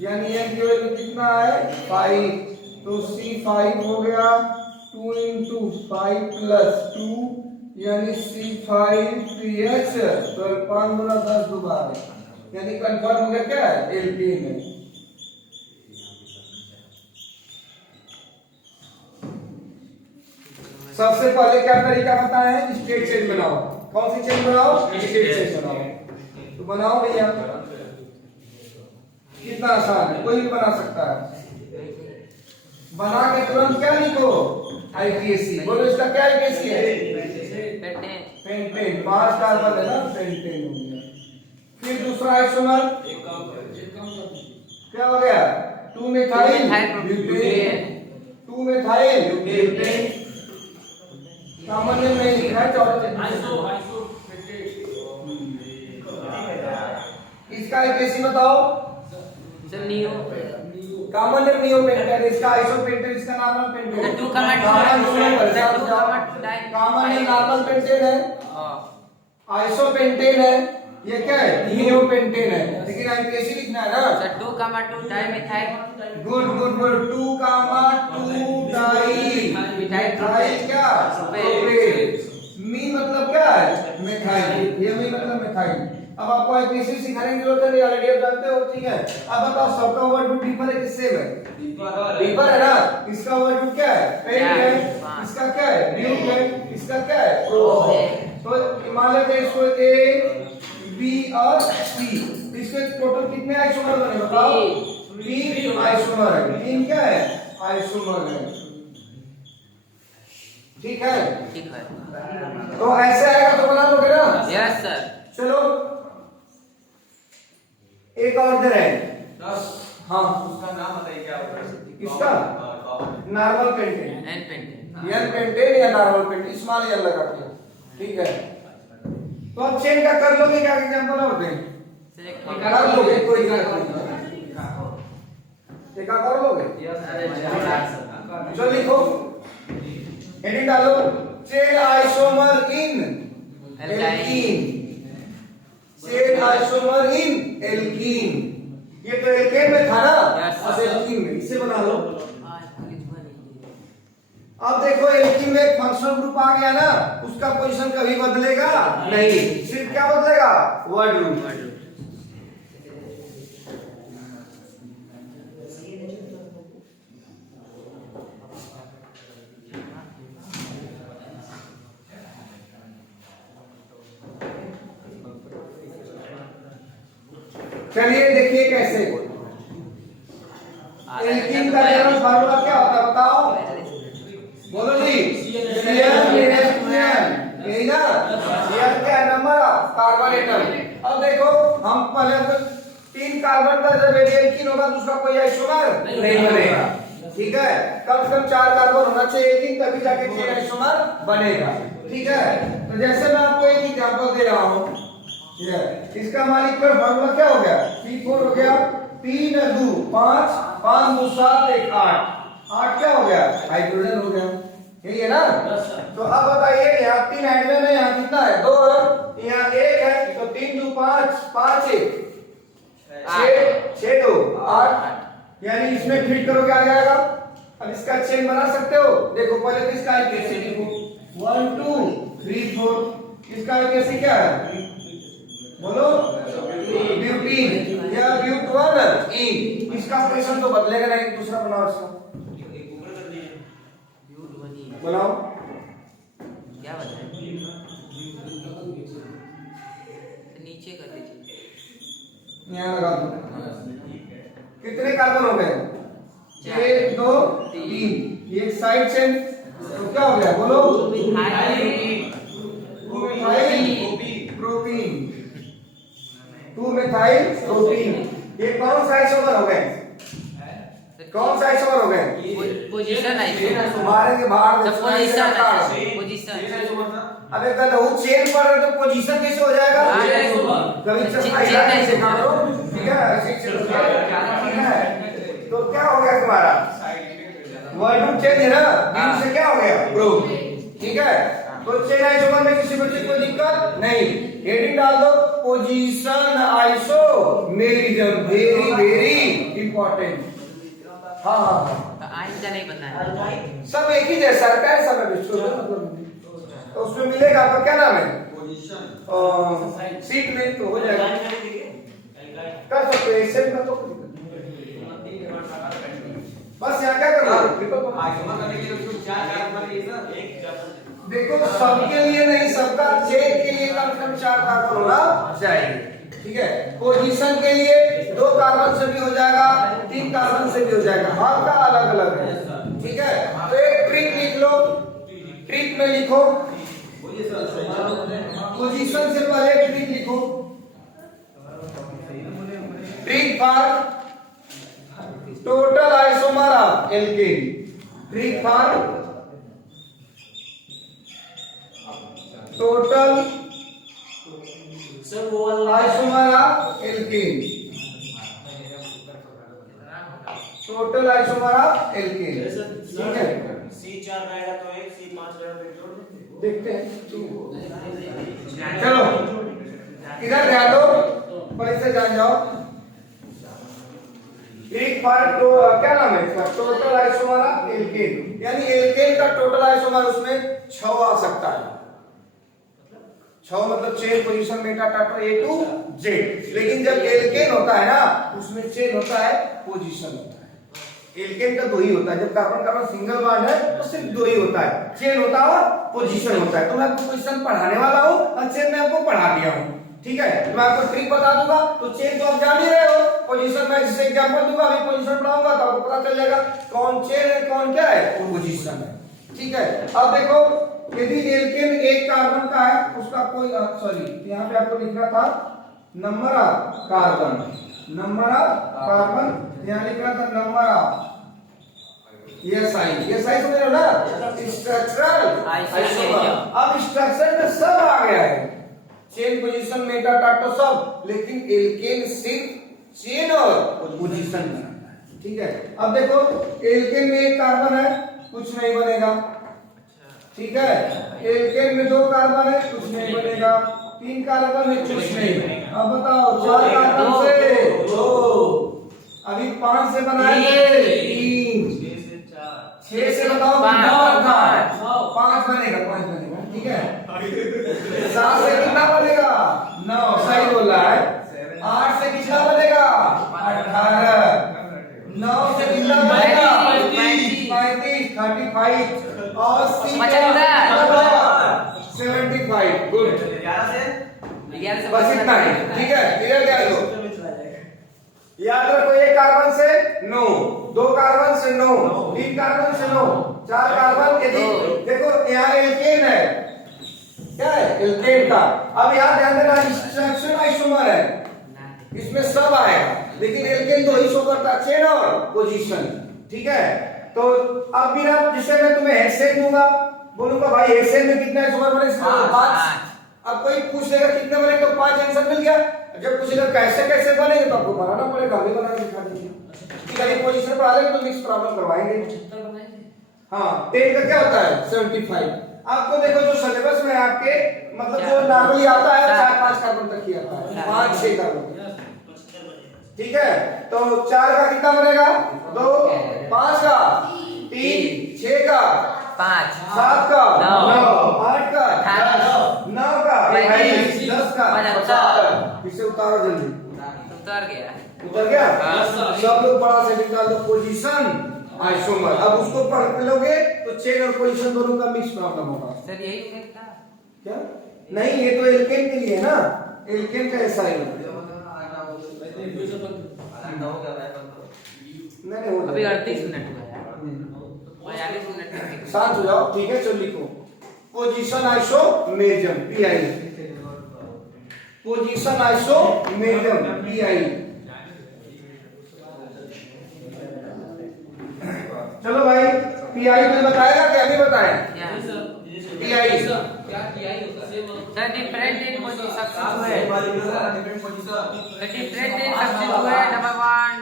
यानी n की वैल्यू कितना है? 5। तो C5 हो गया 2 × 5 + 2, यानी C5CH 12 5 × 10 12, यानी कंफर्म हो गया क्या है? एल्कीन है। सबसे पहले क्या तरीका बताया है? स्ट्रेट चेन बनाओ। कौन सी चेन बनाओ? स्ट्रेट चेन बनाओ। तो बनाओ भैया, कितना आसान है, कोई भी बना सकता है। बना के तुरंत क्या लिखो? आईपीएसी। बोलो इसका क्या आईपीएसी है? पेंटेन। 5 कार्बन है ना, पेंटेन हो गया। फिर दूसरा आइसोमर क्या हो गया 2 मिथाइल ब्यूटेन। 2 methyl butane. सामान्य नहीं लिखा है इसका आईपीसी बताओ sir neo common neo pentane इसका आइसो पेंटेन इसका normal pentane sir 2 common normal pentane है आइसो पेंटेन है ये क्या है नियो पेंटेन है लेकिन आईपीसी लिखना है ना sir 2 dimethyl good 2 di methyl क्या प्रोपेन मी मतलब क्या है मिथाइल ये मी मतलब मिथाइल। अब आपको आईपीसी सिखाने की जरूरत नहीं ऑलरेडी आप जानते हो ठीक है। अब बताओ सबका ओवरडू डीपर है किससे है डीपर है ना इसका ओवरडू क्या है पेंट है इसका क्या है ब्यूट है इसका क्या है प्रो है। तो मान लेते हैं इसको ए बी और सी इसके टोटल कितने आइसोमर बने बताओ 3 आइसोमर है 3 क्या है आइसोमर है ठीक है। तो ऐसे आएगा तो बना लोगे ना यस सर। चलो एक और दे रहे हैं 10 हाँ उसका नाम बताइए क्या होगा किसका normal pentane n pentane n pentane या नॉर्मल पेंटेन स्मॉल एन लगा के ठीक है। तो अब चेन का कर लोगे क्या एग्जांपल और दें कर लोगे कोई दिक्कत नहीं एक कर लोगे चलो लिखो हेडिंग डालो चेन आइसोमर इन एल्कीन चेन आइसोमर इन एल्कीन ये तो एल्केन में था ना अब एल्कीन में इसे बना लो। अब देखो एल्कीन में एक फंक्शनल ग्रुप आ गया ना उसका पोजीशन कभी बदलेगा नहीं सिर्फ क्या बदलेगा वर्ड ग्रुप। चलिए देखिए कैसे एल्कीन का जनरल फार्मूला क्या होता है बताओ बोलो जी CN यही ना CN क्या नंबर ऑफ कार्बन एटम। अब देखो हम पहले तो 3 कार्बन का जब एल्कीन होगा दूसरा कोई आइसोमर नहीं बनेगा ठीक है। कम से कम 4 कार्बन होना चाहिए एल्कीन तभी जाके 6 आइसोमर बनेगा ठीक है। तो जैसे मैं आपको एक एग्जांपल दे रहा हूं इसका मालिक पर फार्मूला क्या हो गया C4 हो गया 3 2 5 5 2 7 1 8 8 क्या हो गया हाइड्रोजन हो गया यही है ना। तो अब बताइए यहाँ 3 हाइड्रोजन है यहाँ कितना है 2 है यहाँ 1 है तो 3 2 5 5 1 6 2 8 यानी इसमें फिट करोगे आ जाएगा। अब इसका चेन बना सकते हो देखो पहले तो इसका आईपीसी लिखो 1 2 3 4 इसका आईपीसी क्या है बोलो ब्यूटीन या ब्यूट1 इन इसका पोजीशन तो बदलेगा नहीं दूसरा बनाओ इसका बनाओ क्या बताएं नीचे कर दीजिए यहाँ लगा दो कितने कार्बन हो गए 1 2 3 ये एक साइड चेन तो क्या हो गया बोलो प्रोपीन 2 मिथाइल प्रोपीन ये कौन सा आइसोमर हो गए कौन सा आइसोमर हो गए पोजीशन आइसोमर मारेंगे बाहर पोजीशन अब एक तो चेन पर है तो पोजीशन कैसे हो जाएगा कभी चश्मा ऐसे करो ठीक है ऐसे तो क्या हो गया तुम्हारा वर्ड चेंज है ना बीच से क्या हो गया प्रो ठीक है। तो चेन आइसोमर में किसी बच्चे को दिक्कत नहीं हेडिंग डाल दो position isomerism very very important. हाँ हाँ तो आइंदा नहीं बताना सब एक ही जैसा है सब मतलब तो उसमें मिलेगा आपका क्या नाम है पोजीशन सीट में तो हो जाएगा कर सकते हैं इससे तो बस यहाँ क्या करो आइसोमर करने के लिए उसको 4 कार्बन ये ना एक देखो सबके लिए नहीं सबका चेन के लिए कम से कम 4 कार्बन होना चाहिए ठीक है। पोजीशन के लिए 2 कार्बन से भी हो जाएगा 3 कार्बन से भी हो जाएगा आपका अलग अलग है ठीक है। तो एक ट्रिक लिख लो ट्रिक में लिखो पोजीशन से पहले ट्रिक लिखो trick for total isomer of alkene. Trick for total sir वो वाला isomer of alkene. Total isomer of alkene. ठीक है, C4 रहेगा तो एक, C5 रहेगा तो एक जोड़ देंगे। देखते हैं। चलो इधर ध्यान दो, पर इसे जान जाओ। एक बार तो क्या नाम है इसका, टोटल आइसोमर ऑफ एल्केन, यानी एल्केन का टोटल आइसोमर उसमें 6 आ सकता है। 6 मतलब chain position Meta Tata A to Z। लेकिन जब एल्केन होता है ना, उसमें चेन होता है, पोजीशन होता है। एल्केन का 2 ही होता है। जब कार्बन कार्बन सिंगल बॉन्ड है तो सिर्फ 2 ही होता है, चेन होता है और पोजीशन होता है। तो मैं आपको पोजीशन पढ़ाने वाला हूं और चेन मैं आपको पढ़ा दिया हूं। ठीक है, मैं आपको ट्रिक बता दूंगा, तो चेन तो आप जान ही रहे हो। पोजीशन में जैसे एग्जांपल दूंगा, अभी पोजीशन पढ़ाऊंगा तो आपको पता चल जाएगा कौन चेन है कौन क्या है, पोजीशन है। ठीक है, अब देखो यदि एल्केन एक कार्बन का है, उसका कोई सॉरी यहाँ पे आपको लिखना था number of carbon, number of carbon, यहाँ लिखना था नंबर ऑफ SI समझ रहे हो ना, स्ट्रक्चरल आइसोमर। अब स्ट्रक्चर में सब आ गया है, चेन पोजीशन मेटा टाटा सब, लेकिन एल्केन सिर्फ चेन और पोजीशन बनाता है। ठीक है, अब देखो एल्केन में एक कार्बन है, कुछ नहीं बनेगा। ठीक है, एल्केन में 2 कार्बन है, कुछ नहीं बनेगा। 3 कार्बन है, कुछ नहीं। अब बताओ 4 कार्बन से 2, अभी 5 से बनाएंगे 3, 6 से बताओ 5 बनेगा, 5 बनेगा। ठीक है, 7 से कितना बनेगा 9, सही बोल रहा है। 8 से कितना बनेगा 18, 9 से कितना बनेगा 35, 35 और 75। गुड, 11 से बस इतना ही। ठीक है, क्लियर क्या लो, याद रखो। एक कार्बन से 9, 2 कार्बन से 9, 3 कार्बन से 9, 4 कार्बन। यदि देखो यहाँ एल्केन है, क्या है एल्केन का। अब यहाँ ध्यान देना, स्ट्रक्चरल आइसोमर है, इसमें सब आएगा, लेकिन एल्केन 2 ही शो करता है, चेन और पोजीशन। ठीक है, तो अब भी ना, जिससे मैं तुम्हें हेक्सेन दूंगा, बोलूंगा भाई हेक्सेन में कितना आइसोमर बने, 5। अब कोई पूछ लेगा कितने बने, तो 5 आंसर मिल गया। जब पूछेगा कैसे कैसे बनेंगे तो आपको बनाना पड़ेगा, हमें बनाना सिखा देंगे। ठीक है, पोजीशन पढ़ा लेंगे तो मिक्स प्रॉब्लम करवाएंगे। हाँ, 10 का क्या होता है 75। आपको देखो जो सिलेबस में आपके मतलब जो नॉर्मली आता है 4-5 कार्बन तक ही आता है, 5-6 कार्बन। ठीक है, तो 4 का कितना बनेगा 2, 5 का 3, 6 का 5, 7 का 9, 8 का 9 का 10 का 75। इसे उतारो जल्दी, उतर गया। उतर गया। सब लोग बड़ा से निकाल दो पोजीशन आइसोमर। अब उसको पढ़ लोगे तो चेन और पोजीशन दोनों का मिक्स प्रॉब्लम होगा। सर यही उम्मीद था क्या नहीं, ये तो एल्केन के लिए ना, एल्केन का ऐसा ही नहीं, हो अभी 38 मिनट हुआ है, 42 मिनट में। शांत हो जाओ। ठीक है, चलो लिखो position isomerism PI, position isomerism PI। चलो भाई, PI कोई बताएगा क्या, नहीं बताया PI क्या किया ही होता है sir, different in position substitute different in substitute number 1।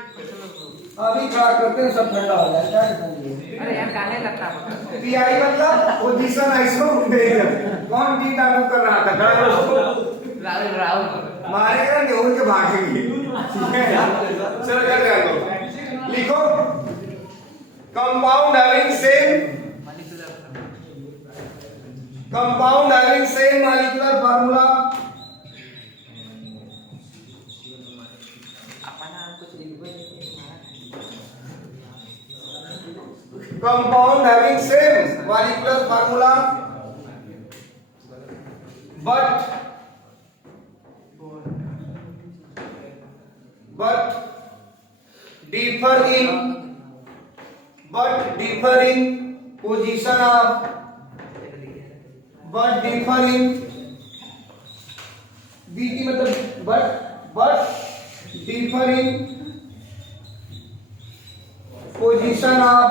अभी खड़ा करते हैं, सब ठंडा हो जाए। क्या है अरे यार काहे लगता है PI मतलब पोजीशन आइसोमेरिज्म। कौन जी डालू कर रहा था, राहुल राहुल मारेगा नहीं उड़ के भागेंगे। ठीक है, चलो जल्दी आओ, लिखो compound having same molecular formula. Compound having same molecular formula but differ in position of BT मतलब but differ in position of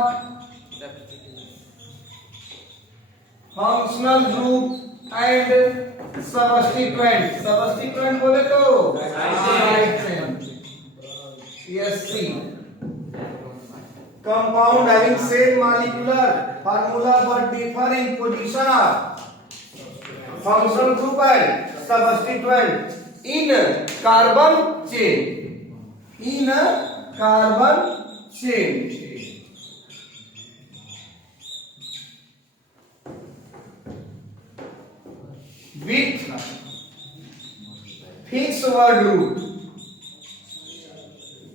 functional group and substituent बोले तो side chain C compound having same molecular formula but differ in position of functional group and substituent in carbon chain with fixed word root।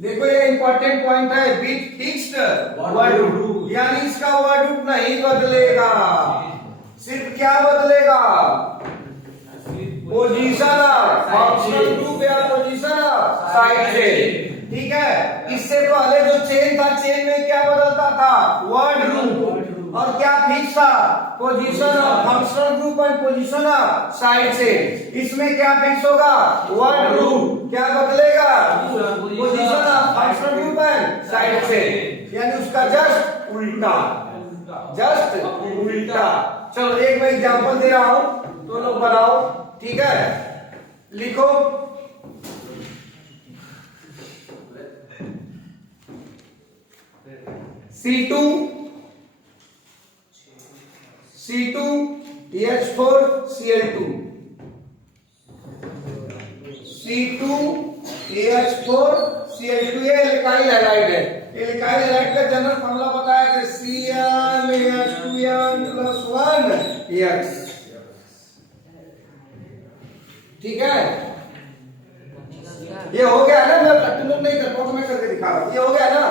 देखो ये इंपॉर्टेंट पॉइंट है, विथ फिक्स्ड वर्ड रूट, यानी इसका वर्ड रूट नहीं बदलेगा, सिर्फ क्या बदलेगा, पोजीशन फंक्शनल ग्रुप या पोजीशन साइड चेन। ठीक है, इससे पहले जो चेन था, चेन में क्या बदलता था, वर्ड रूट, और क्या फिक्स था, position of functional group and position of side chain. इसमें क्या फिक्स होगा, वर्ड रूट, क्या बदलेगा, position of functional group and side chain, यानी उसका जस्ट उल्टा, जस्ट उल्टा। चलो एक मैं एग्जांपल दे रहा हूं, तो लोग बनाओ। ठीक है, लिखो C2H4 Cl2, C2H4 Cl2, ये एल्काइल हैलाइड है। एल्काइल हैलाइड का जनरल फॉर्मूला बताया कि CnH2n+1X। ठीक है, ये हो गया ना, मैं तुम लोग नहीं कर पाओ, मैं करके दिखा रहा हूं, ये हो गया ना।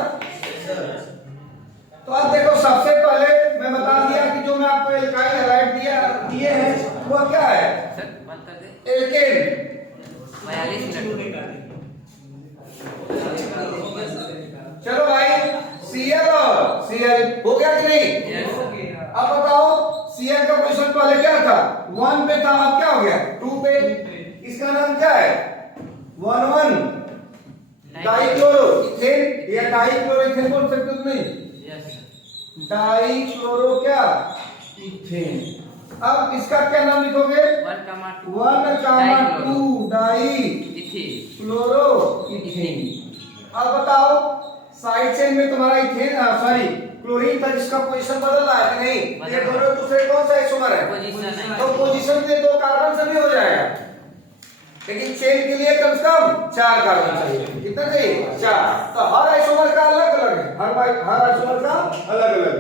तो अब देखो, सबसे पहले मैं बता दिया कि जो मैं आपको एल्काइल हैलाइड दिए हैं वो क्या है, एल्केन। 42 मिनट। चलो भाई, Cl और Cl हो गया कि नहीं? अब बताओ, Cl का पोजीशन पहले क्या था, 1 पे था, अब क्या हो गया 2 पे। इसका नाम क्या है, 1,1 डाइक्लोरोइथेन या डाइक्लोरोइथेन बोल सकते हो नहीं, डाइक्लोरो क्या, इथेन। अब इसका क्या नाम लिखोगे, 1,2 डाइक्लोरोइथेन। अब बताओ, साइड चेन में तुम्हारा इथेन सॉरी क्लोरीन था, जिसका पोजीशन बदल रहा है कि नहीं, ये दोनों दूसरे कौन सा आइसोमर है, तो पोजीशन से 2 कार्बन से भी हो जाएगा, लेकिन चेन के लिए कम से कम 4 कार्बन चाहिए। कितना चाहिए, 4। तो हर आइसोमर का अलग अलग है, हर आइसोमर का अलग अलग है।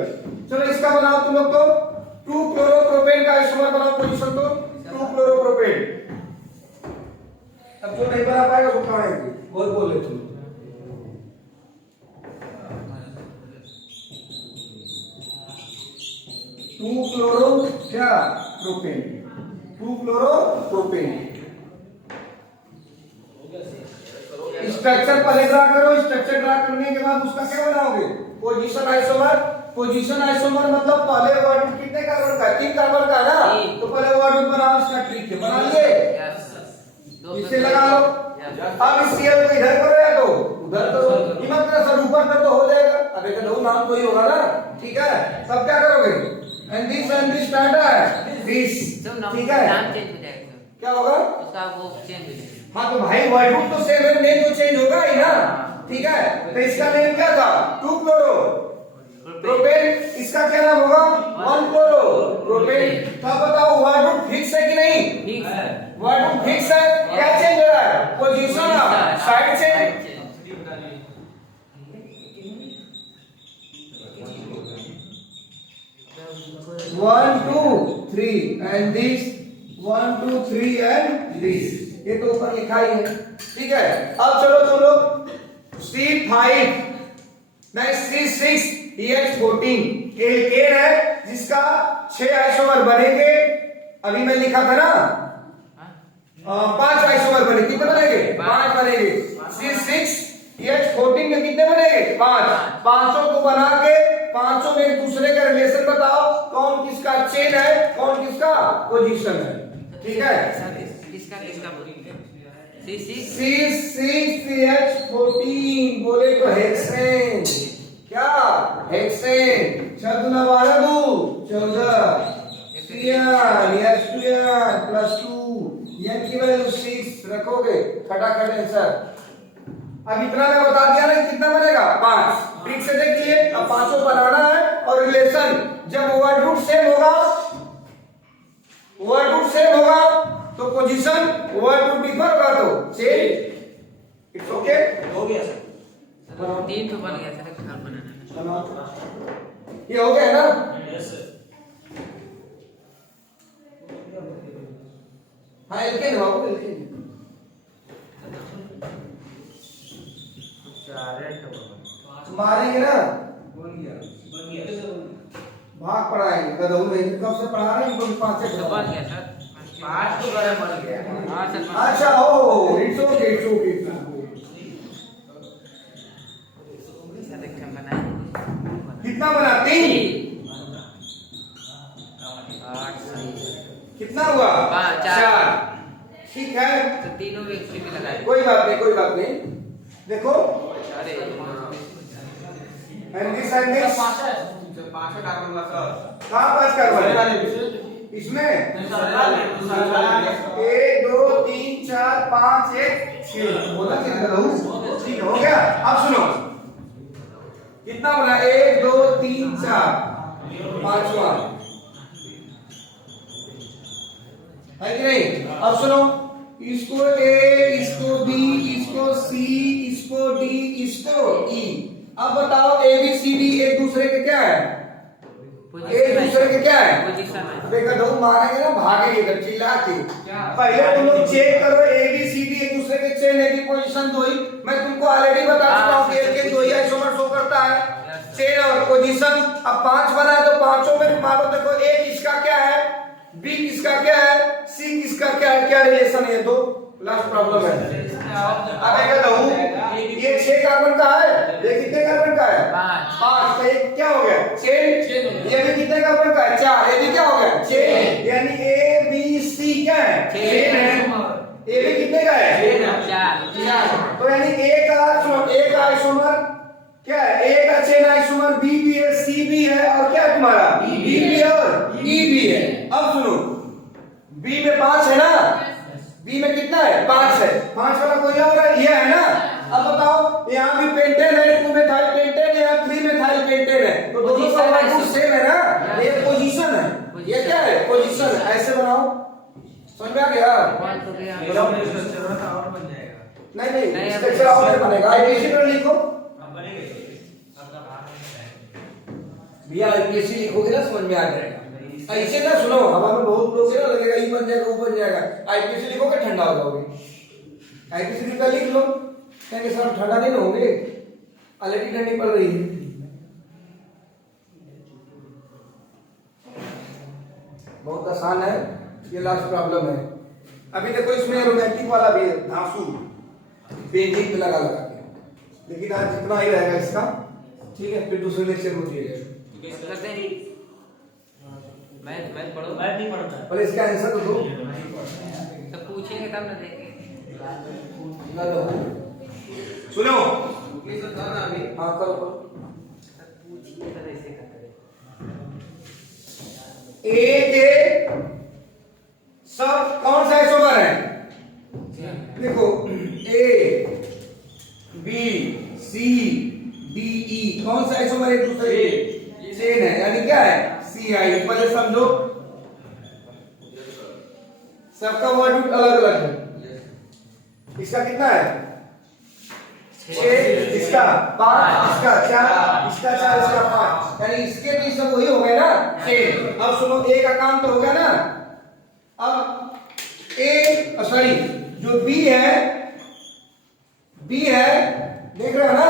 चलो इसका बनाओ तुम लोग, तो 2 क्लोरोप्रोपेन का आइसोमर बनाओ पोजीशन, तो 2 क्लोरोप्रोपेन। अब जो नहीं बना पाएगा वो खाएंगे, बहुत बोल ले तुम। 2 क्लोरो क्या, प्रोपेन, 2 क्लोरोप्रोपेन। स्ट्रक्चर पहले ड्रा करो, स्ट्रक्चर ड्रा करने के बाद उसका क्या बनाओगे, पोजीशन आइसोमर। पोजीशन आइसोमर मतलब पहले वर्ड रूट कितने कार्बन का, 3 कार्बन का ना, तो पहले वर्ड रूट बनाओ, उसका ट्रिक है, बना लिए, इसे लगा लो। अब इस Cl को इधर करो या तो उधर करो, इमत का सर ऊपर कर तो हो जाएगा। अब एक दो नाम तो ही होगा ना। ठीक है, तब क्या करोगे, एंड दिस स्टार्ट है दिस। ठीक है, नाम चेंज हो जाएगा, क्या होगा, उसका वो चेंज हो जाएगा। हाँ तो भाई वर्ड रूट तो सेम है, नेम तो चेंज होगा ही ना। ठीक है, तो इसका नेम क्या था, 2 क्लोरो प्रोपेन। इसका क्या नाम होगा, 1 क्लोरो प्रोपेन। तो अब बताओ, वर्ड रूट फिक्स है कि नहीं, ठीक है, वर्ड रूट फिक्स है, क्या चेंज हो रहा है, position of side chain. 1 2 3 and this, 1 2 3 and this, ये तो ऊपर लिखा ही है। ठीक है, अब चलो तुम लोग C5 C6H14 एल्केन है, जिसका 6 आइसोमर बनेंगे। अभी मैं लिखा था ना, 5 आइसोमर बनेंगे, कितने बनेंगे, 5 बनेंगे। C6H14 में कितने बनेंगे, 5। पांचों को बना के पांचों में एक दूसरे का रिलेशन बताओ, कौन किसका चेन है, कौन किसका पोजीशन है। ठीक है, किसका बोलेंगे, C6CH14 बोले तो हेक्सेन, क्या रखोगे खटाखट आंसर। अब इतना मैं बता दिया ना कि कितना बनेगा 5। ठीक से देख लिए। अब पांचों बनाना है और रिलेशन जब वर्ड रूट सेम होगा तो पोजीशन, वर्ड रूट डिफर होगा तो चेंज। इट्स ओके, हो गया सर। 3 तो बन गया सर, एक और बनाना है। ये हो गया ना। Yes sir. हाँ एल्केन बाबू एल्केन मारेंगे ना। बन गया भाग पढ़ाएंगे गधऊ में कब से पढ़ा रहे हैं इनको 5 से तो बन गया सर, 5 तो बन गया। हाँ सर, अच्छा oh it's okay it's okay. कितना बना 3 कितना हुआ 4। ठीक है तो तीनों में एक भी लगाए। कोई बात नहीं देखो अरे एंडिस एंडिस 5 कार्बन का सर कहां पास करवाए इसमें 1 2 3 4 5 1 6 बोला कितना रहूं। ठीक हो गया। अब सुनो कितना बना 1 2 3 4 पांचवा है कि नहीं। अब सुनो इसको A इसको B इसको C इसको D इसको E। अब बताओ A B C D एक दूसरे के क्या है, एक दूसरे के क्या है पोजीशन है। देखा दो मारेंगे ना भागेंगे इधर चिल्ला के। पहले तुम लोग चेक करो A B C D एक दूसरे के चेन है की पोजीशन दो ही। मैं तुमको ऑलरेडी बता चुका हूं कि के दो ही आइसोमर शो करता है चेन और पोजीशन। अब 5 बना है तो पांचों में मारो देखो A किसका क्या है, B किसका क्या है, C किसका क्या है, क्या रिलेशन है। दो लास्ट प्रॉब्लम है। अब एक कहूं ये 6 कार्बन का है, ये कितने कार्बन का है 5। तो ये क्या हो गया चेन। ये भी कितने कार्बन का है 4, ये भी क्या हो गया चेन। यानी A B C क्या है चेन है। ये भी कितने का है 4। तो यानी A का आइसोमर क्या है, A का चेन आइसोमर B भी है C भी है और क्या है तुम्हारा B भी है और E भी है। अब सुनो B में 5 है ना, B में कितना है 5 है। 5 वाला कोई और है ये है ना। अब बताओ यहाँ भी पेंटेन है 2 मेथाइल पेंटेन है या 3 मेथाइल पेंटेन है तो दोनों का वैल्यू सेम है ना। ये पोजीशन है, ये क्या है पोजीशन है। ऐसे बनाओ समझ में आ गया। और बन जाएगा। नहीं स्ट्रक्चर और बनेगा। आईपीसी पर लिखो अब बनेगा भैया आईपीसी लिखोगे ना समझ में आ जाएगा। ऐसे ना सुनो हमारे बहुत लोग है ना लगेगा ये बन जाएगा वो बन जाएगा। आईपीसी लिखोगे ठंडा हो जाओगे। आईपीसी का लिख लो कहेंगे सर ठंडा नहीं होंगे ऑलरेडी ठंडी पड़ रही है। बहुत आसान है ये लास्ट प्रॉब्लम है। अभी देखो इसमें रोमांटिक वाला भी है धांसू पेंटिंग पे लगा के, लेकिन आज जितना ही रहेगा इसका ठीक है। फिर दूसरे लेक्चर में दिए मैं पढ़ो। मैं नहीं पढ़ता। पहले इसका आंसर तो दो तो पूछेंगे तब ना देंगे। ना दो सुनो ये सब था ना अभी हाँ करो पूछिए तो ऐसे करते ए के सब कौन सा आइसोमर है देखो A B C D E कौन सा आइसोमर एक दूसरे के चेन है यानी क्या है CI। पहले समझो सबका वर्ड अलग अलग है। इसका कितना है 6, इसका 5, इसका 4, इसका 4, इसका 5 यानी इसके भी सब वही हो गए ना 6। अब सुनो A का काम तो हो गया ना। अब A सॉरी जो B है देख रहे हो ना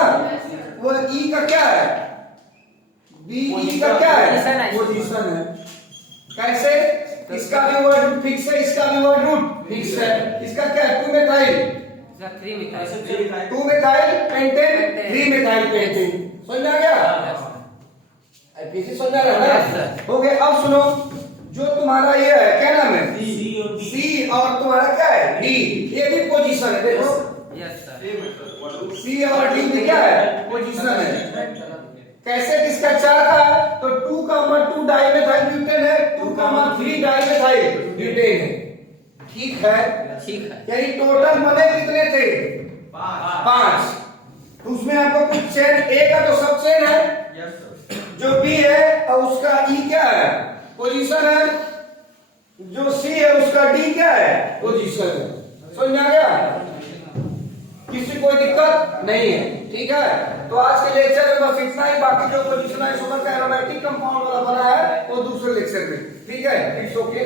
वो E का क्या है B E का क्या है पोजीशन है। कैसे इसका भी वर्ड फिक्स है इसका भी वर्ड रूट फिक्स है। इसका क्या है 2 methyl 3 minute 2 methyl pentane 3 methyl pentane. समझ में आ गया आईपीसी समझ आ रहा है ना। हो गया। अब सुनो जो तुम्हारा ये है क्या नाम है C और तुम्हारा क्या है D ये भी पोजीशन है। देखो यस सर C और D भी क्या है पोजीशन है। कैसे किसका 4 का है तो 2, 2 डाइमेथाइल ब्यूटेन है 2, 3 डाइमेथाइल ब्यूटेन है। ठीक है। ठीक है। यानी टोटल बने कितने थे? 5। तो उसमें आपको कुछ चेन, ए का तो सब चेन है, यस सर। जो बी है और उसका ई क्या है? पोजीशन है। जो सी है उसका डी क्या है? पोजीशन है। समझ में आ गया? किसी कोई दिक्कत नहीं है, ठीक है। तो आज के लेक्चर में बस इतना ही, बाकी जो पोजीशन आइसोमर का एरोमेटिक कंपाउंड वाला बना है वो दूसरे लेक्चर में, ठीक है। It's okay.